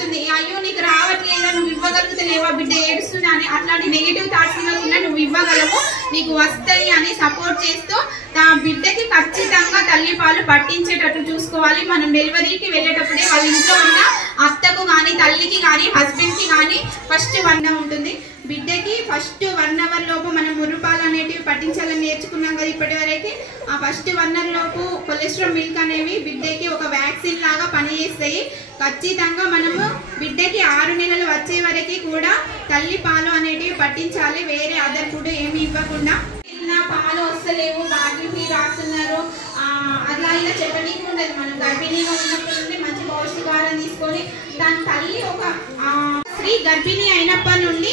జరుగుతుంది. అయ్యో నీకు రావట్లేదా, నువ్వు ఇవ్వగలుగుతలేవా బిడ్డ ఏడుస్తున్నా అని అట్లాంటి నెగిటివ్ థాట్స్ కాకుండా నువ్వు ఇవ్వగలవు, నీకు వస్తాయి అని సపోర్ట్ చేస్తూ బిడ్డకి ఖచ్చితంగా తల్లి పాలు పట్టించేటట్టు చూసుకోవాలి. మనం డెలివరీకి వెళ్ళేటప్పుడే వాళ్ళ ఇంట్లో ఉన్న అత్తకు కానీ తల్లికి కానీ హస్బెండ్కి కానీ ఫస్ట్ 1 hour ఉంటుంది. బిడ్డకి ఫస్ట్ 1 hour లోపు మనం ముర్రుపాలు అనేటివి పట్టించాలని నేర్చుకున్నాం కదా ఇప్పటి వరకు. ఆ ఫస్ట్ 1 hour లోపు కొలెస్ట్రాల్ మిల్క్ అనేవి బిడ్డకి ఒక వ్యాక్సిన్ లాగా పనిచేస్తాయి. ఖచ్చితంగా మనము బిడ్డకి 6 నెలలు వచ్చే వరకు కూడా తల్లి పాలు అనేటివి పట్టించాలి, వేరే అదర్ ఫుడ్ ఏమి ఇవ్వకుండా. పాలు వస్తలేవు, బాటిల్కి రాస్తున్నారు అట్లా ఇలా చెప్పనీకి ఉండదు. మనం గర్భిణీగా ఉన్నప్పటి నుండి మంచి పౌష్టికాహారం తీసుకొని దాని తల్లి ఒక స్త్రీ గర్భిణీ అయినప్పటి నుండి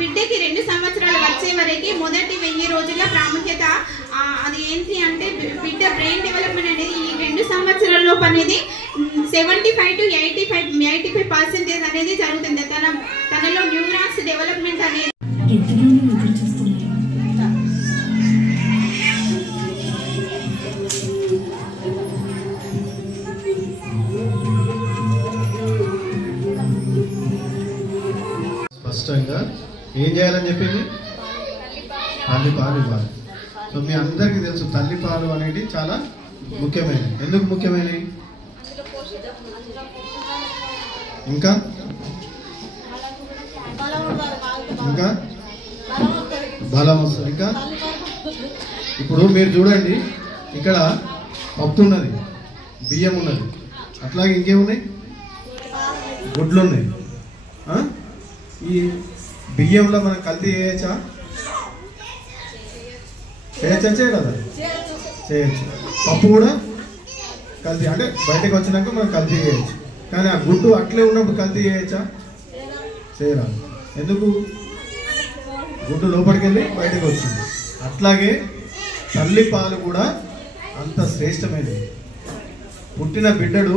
బిడ్డకి 2 సంవత్సరాలు వచ్చే వరకు మొదటి 1000 రోజుల ప్రాముఖ్యత అది ఏంటి అంటే బిడ్డ బ్రెయిన్ డెవలప్మెంట్ అనేది ఈ 2 సంవత్సరాలలోపు అనేది 75 to 85% అనేది జరుగుతుంది. తనలో న్యూరాన్స్ డెవలప్మెంట్ అనేది స్పష్టంగా ఏం చేయాలని చెప్పింది, తల్లిపాలు ఇవ్వాలి. సో మీ అందరికీ తెలుసు తల్లిపాలు అనేది చాలా ముఖ్యమైనవి. ఎందుకు ముఖ్యమైనవి? ఇంకా ఇంకా బలం వస్తుంది. ఇంకా ఇప్పుడు మీరు చూడండి, ఇక్కడ పప్పు ఉన్నది, బియ్యం ఉన్నది, అట్లాగే ఇంకేమున్నాయి, గుడ్లు ఉన్నాయి. ఈ బియ్యంలో మనం కల్తీ చేయొచ్చా? చేయదా? చేయొచ్చు. పప్పు కూడా కల్తీ అంటే బయటకు వచ్చినాక మనం కల్తీ చేయొచ్చు. కానీ ఆ గుడ్డు అట్లే ఉన్నప్పుడు కల్తీ చేయొచ్చా? చేయరాదు. ఎందుకు? గుడ్డు లోపలికి వెళ్ళి బయటకు వచ్చింది. అట్లాగే తల్లి పాలు కూడా అంత శ్రేష్టమైనది. పుట్టిన బిడ్డడు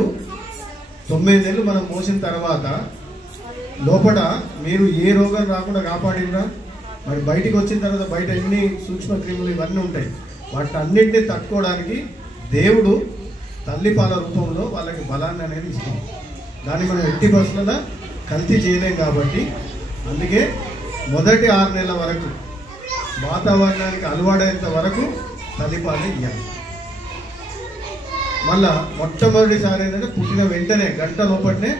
9 నెలలు మనం మోసిన తర్వాత లోపల మీరు ఏ రోగం రాకుండా కాపాడినా మరి బయటికి వచ్చిన తర్వాత బయట ఎన్ని సూక్ష్మ క్రిములు ఇవన్నీ ఉంటాయి, వాటన్నింటినీ తట్టుకోవడానికి దేవుడు తల్లిపాల రూపంలో వాళ్ళకి బలాన్ని అనేది ఇస్తుంది. దాన్ని మనం 80% కల్తీ చేయలేం కాబట్టి అందుకే మొదటి 6 నెలల వరకు వాతావరణానికి అలవాడైనంత వరకు తల్లిపాలు ఇవ్వాలి. మళ్ళా మొట్టమొదటిసారి ఏంటంటే పుట్టిన వెంటనే గంట లోపలనే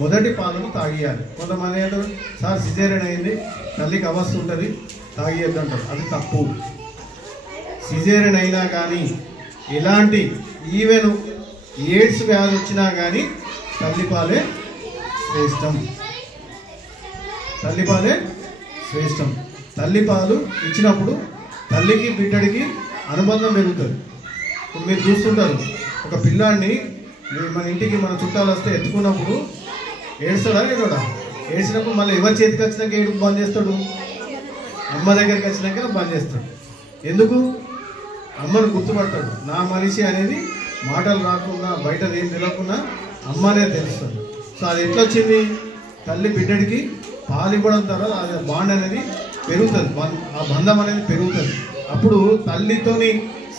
మొదటి పాలను తాగియాలి. కొంతమంది ఏంటంటే సార్ సిజేరియన్ అయింది, తల్లికి అవస్థ ఉంటుంది, తాగియద్దు అంటారు. అది తప్పు. సిజేరియన్ అయినా కానీ ఎలాంటి ఈవెన్ ఎయిడ్స్ వ్యాధి వచ్చినా కానీ తల్లిపాలే శ్రేష్టం. తల్లిపాలే శ్రేష్టం. తల్లిపాలు ఇచ్చినప్పుడు తల్లికి బిడ్డడికి అనుబంధం పెరుగుతుంది. ఇప్పుడు మీరు చూస్తుంటారు, ఒక పిల్లాడిని మన ఇంటికి మన చుట్టాలు వస్తే ఎత్తుకున్నప్పుడు ఏడుస్తాడా ఏడోడా? ఏడ్చినప్పుడు మళ్ళీ ఎవరి చేతికి వచ్చినాక ఏడుపు బంద్ చేస్తాడు? అమ్మ దగ్గరికి వచ్చినాక బంద్ చేస్తాడు. ఎందుకు? అమ్మను గుర్తుపడతాడు. నా మనిషి అనేది మాటలు రాకుండా బయట ఏం తెలియకుండా అమ్మనే తెలుస్తుంది. సో అది ఎట్లా వచ్చింది? తల్లి బిడ్డడికి పాలు ఇవ్వడం ద్వారా అది బాండ్ అనేది పెరుగుతుంది, ఆ బంధం అనేది పెరుగుతుంది. అప్పుడు తల్లితోని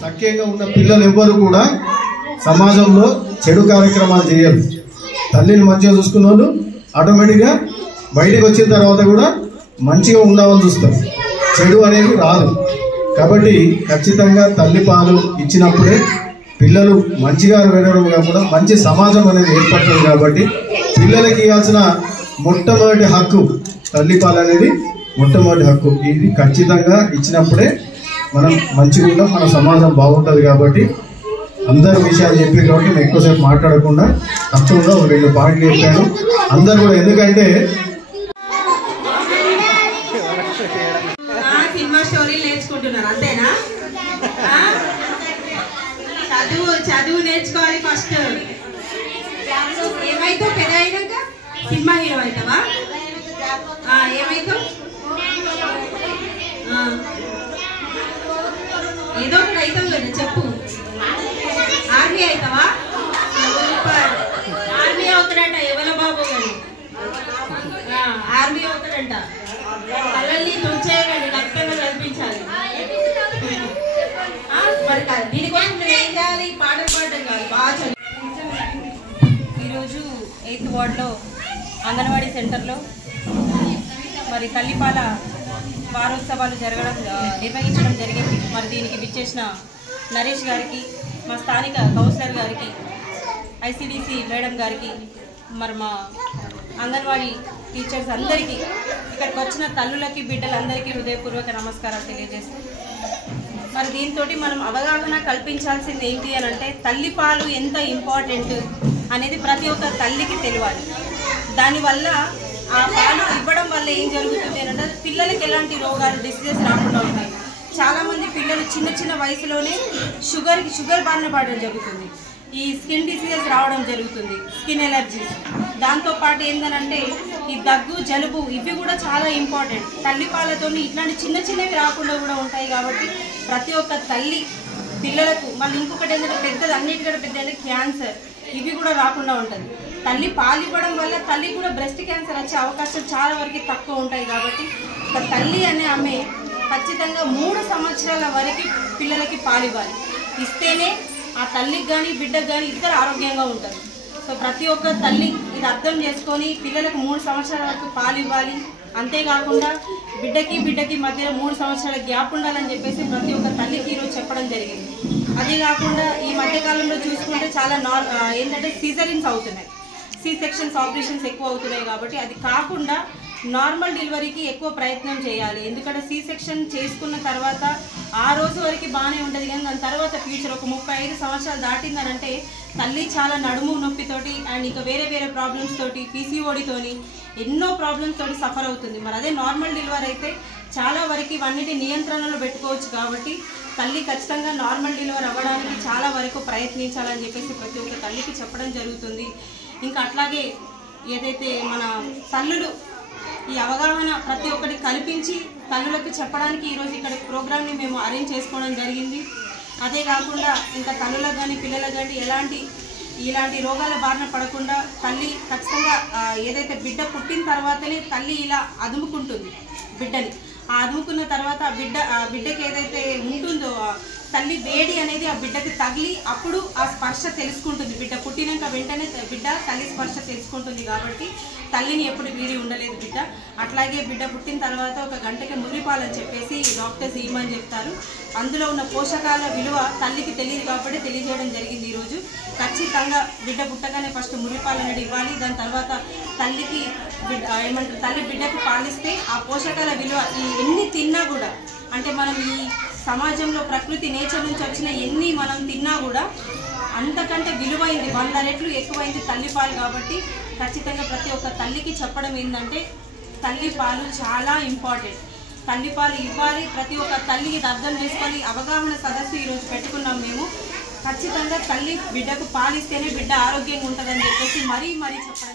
సఖ్యంగా ఉన్న పిల్లలు ఎవ్వరు కూడా సమాజంలో చెడు కార్యక్రమాలు చేయరు. తల్లిని మంచిగా చూసుకున్న వాళ్ళు ఆటోమేటిక్గా బయటకు వచ్చిన తర్వాత కూడా మంచిగా ఉండాలని చూస్తారు, చెడు అనేది రాదు. కాబట్టి ఖచ్చితంగా తల్లి పాలు ఇచ్చినప్పుడే పిల్లలు మంచిగా వెళ్ళడం కాకుండా మంచి సమాజం అనేది ఏర్పడుతుంది. కాబట్టి పిల్లలకి ఇవ్వాల్సిన మొట్టమొదటి హక్కు తల్లిపాలు అనేది మొట్టమొదటి హక్కు. ఇది ఖచ్చితంగా ఇచ్చినప్పుడే మనం మంచిగా ఉంటాం, మన సమాజం బాగుంటుంది. కాబట్టి అందరు విషయాలు చెప్పారు కాబట్టి నేను ఎక్కువసేపు మాట్లాడకుండా తక్కువగా 2 పాయింట్లు చెప్పాను అందరు కూడా. ఎందుకంటే సినిమా స్టోరీలు నేర్చుకుంటున్నారు అంతేనా? చదువు నేర్చుకోవాలి ఫస్ట్. ఏమైతావు పెద్ద అయినాక? సినిమా హీరో అవుతావా? ఏమైతావు? ఏదో ఒకటి అవుతావు కదా, చెప్పు. ఆర్మీ అవుతావా? ఆర్మీ అవుతాడంట ఎవల బాబు గారు, ఆర్మీ అవుతాడంట. కళ్ళల్ని తుంచేయండి, ఖచ్చితంగా కల్పించాలి. మరి దీనికోసం నువ్వు ఏం చేయాలి? పాటలు పాడటం కాదు, బాగా చదువు. ఈరోజు 8th వార్డులో అంగన్వాడీ సెంటర్లో మరి తల్లిపాల వారోత్సవాలు నిర్వహించడం జరిగింది. మరి దీనికి విచ్చేసిన నరేష్ గారికి, మా స్థానిక కౌన్సిలర్ గారికి, ఐసిడిసి మేడం గారికి, మరి మా అంగన్వాడీ టీచర్స్ అందరికీ, ఇక్కడికి వచ్చిన తల్లులకి బిడ్డలందరికీ హృదయపూర్వక నమస్కారాలు తెలియజేస్తాం. మరి దీంతో మనం అవగాహన కల్పించాల్సింది ఏంటి అని అంటే తల్లిపాలు ఎంత ఇంపార్టెంట్ అనేది ప్రతి ఒక్క తల్లికి తెలియాలి. దానివల్ల ఆ పాలు ఇవ్వడం వల్ల ఏం జరుగుతుంది అంటే పిల్లలకి ఎలాంటి రోగాలు డిసీజెస్ రాకుండా ఉంటాయి. చాలామంది పిల్లలు చిన్న చిన్న వయసులోనే షుగర్ బారిన పడడం జరుగుతుంది. ఈ స్కిన్ డిసీజెస్ రావడం జరుగుతుంది, స్కిన్ ఎలర్జీస్. దాంతోపాటు ఏంటంటే ఈ దగ్గు, జలుబు ఇవి కూడా చాలా ఇంపార్టెంట్. తల్లిపాలతో ఇట్లాంటి చిన్న చిన్నవి రాకుండా కూడా ఉంటాయి. కాబట్టి ప్రతి ఒక్క తల్లి పిల్లలకు మళ్ళీ ఇంకొకటి ఏంటంటే పెద్దది, అన్నిటికంటే పెద్ద క్యాన్సర్, ఇవి కూడా రాకుండా ఉంటుంది. తల్లి పాలు ఇవ్వడం వల్ల తల్లి కూడా బ్రెస్ట్ క్యాన్సర్ వచ్చే అవకాశం చాలా వరకు తక్కువ ఉంటాయి. కాబట్టి ఒక తల్లి అనే ఆమె ఖచ్చితంగా 3 సంవత్సరాల వరకు పిల్లలకి పాలు ఇవ్వాలి. ఇస్తేనే ఆ తల్లికి కానీ బిడ్డకు కానీ ఇద్దరు ఆరోగ్యంగా ఉంటారు. సో ప్రతి ఒక్క తల్లి ఇది అర్థం చేసుకొని పిల్లలకు 3 సంవత్సరాల వరకు పాలు ఇవ్వాలి. అంతేకాకుండా బిడ్డకి మధ్యలో 3 సంవత్సరాల గ్యాప్ ఉండాలని చెప్పేసి ప్రతి ఒక్క తల్లికి ఈరోజు చెప్పడం జరిగింది. అదే కాకుండా ఈ మధ్యకాలంలో చూసుకుంటే చాలా ఏంటంటే సిజరిన్స్ అవుతున్నాయి, సి సెక్షన్స్ ఆపరేషన్స్ ఎక్కువ అవుతున్నాయి. కాబట్టి అది కాకుండా నార్మల్ డెలివరీకి ఎక్కువ ప్రయత్నం చేయాలి. ఎందుకంటే సి సెక్షన్ చేసుకున్న తర్వాత ఆ రోజు వరకు బాగానే ఉంటుంది, కానీ దాని తర్వాత ఫ్యూచర్ ఒక 35 సంవత్సరాలు దాటిందనంటే తల్లి చాలా నడుము నొప్పితోటి అండ్ ఇంకా వేరే ప్రాబ్లమ్స్ తోటి, పీసీఓడితోని ఎన్నో ప్రాబ్లమ్స్ తోటి సఫర్ అవుతుంది. మరి అదే నార్మల్ డెలివరీ అయితే చాలా వరకు ఇవన్నిటి నియంత్రణలో పెట్టుకోవచ్చు. కాబట్టి తల్లి ఖచ్చితంగా నార్మల్ డెలివరీ అవ్వడానికి చాలా వరకు ప్రయత్నించాలని చెప్పేసి ప్రతి ఒక్క తల్లికి చెప్పడం జరుగుతుంది. ఇంకా అట్లాగే ఏదైతే మన తల్లులు ఈ అవగాహన ప్రతి ఒక్కటి కల్పించి తల్లులకు చెప్పడానికి ఈరోజు ఇక్కడ ప్రోగ్రామ్ని మేము అరేంజ్ చేసుకోవడం జరిగింది. అదే కాకుండా ఇంకా తల్లులకు కానీ పిల్లలకు కానీ ఇలాంటి రోగాల బారిన పడకుండా తల్లి ఖచ్చితంగా ఏదైతే బిడ్డ పుట్టిన తర్వాతనే తల్లి ఇలా అదుముకుంటుంది బిడ్డని. ఆ అదుముకున్న తర్వాత బిడ్డకి ఏదైతే ఉంటుందో తల్లి వేడి అనేది ఆ బిడ్డకి తగిలి అప్పుడు ఆ స్పర్శ తెలుసుకుంటుంది. బిడ్డ పుట్టినాక వెంటనే బిడ్డ తల్లి స్పర్శ తెలుసుకుంటుంది. కాబట్టి తల్లిని ఎప్పుడు వీడి ఉండలేదు బిడ్డ. అట్లాగే బిడ్డ పుట్టిన తర్వాత 1 గంటకి మురిపాలని చెప్పేసి డాక్టర్స్ ఇవ్వమని చెప్తారు. అందులో ఉన్న పోషకాల విలువ తల్లికి తెలియదు కాబట్టి తెలియజేయడం జరిగింది. ఈరోజు ఖచ్చితంగా బిడ్డ పుట్టగానే ఫస్ట్ మురిపాలు అనేది ఇవ్వాలి. దాని తర్వాత తల్లికి తల్లి బిడ్డకు పాలిస్తే ఆ పోషకాల విలువ ఎన్ని తిన్నా కూడా, అంటే మనం ఈ సమాజంలో ప్రకృతి నేచర్ నుంచి వచ్చిన ఎన్ని మనం తిన్నా కూడా అంతకంటే విలువైంది 100 రెట్లు ఎక్కువైంది తల్లిపాలు. కాబట్టి ఖచ్చితంగా ప్రతి ఒక్క తల్లికి చెప్పడం ఏంటంటే తల్లిపాలు చాలా ఇంపార్టెంట్. తల్లిపాలు ఇవ్వాలి. ప్రతి ఒక్క తల్లి ఇది అర్థం చేసుకొని అవగాహన సదస్సు ఈరోజు పెట్టుకున్నాం మేము. ఖచ్చితంగా తల్లి బిడ్డకు పాలిస్తేనే బిడ్డ ఆరోగ్యంగా ఉంటుందని చెప్పేసి మరీ చెప్పండి.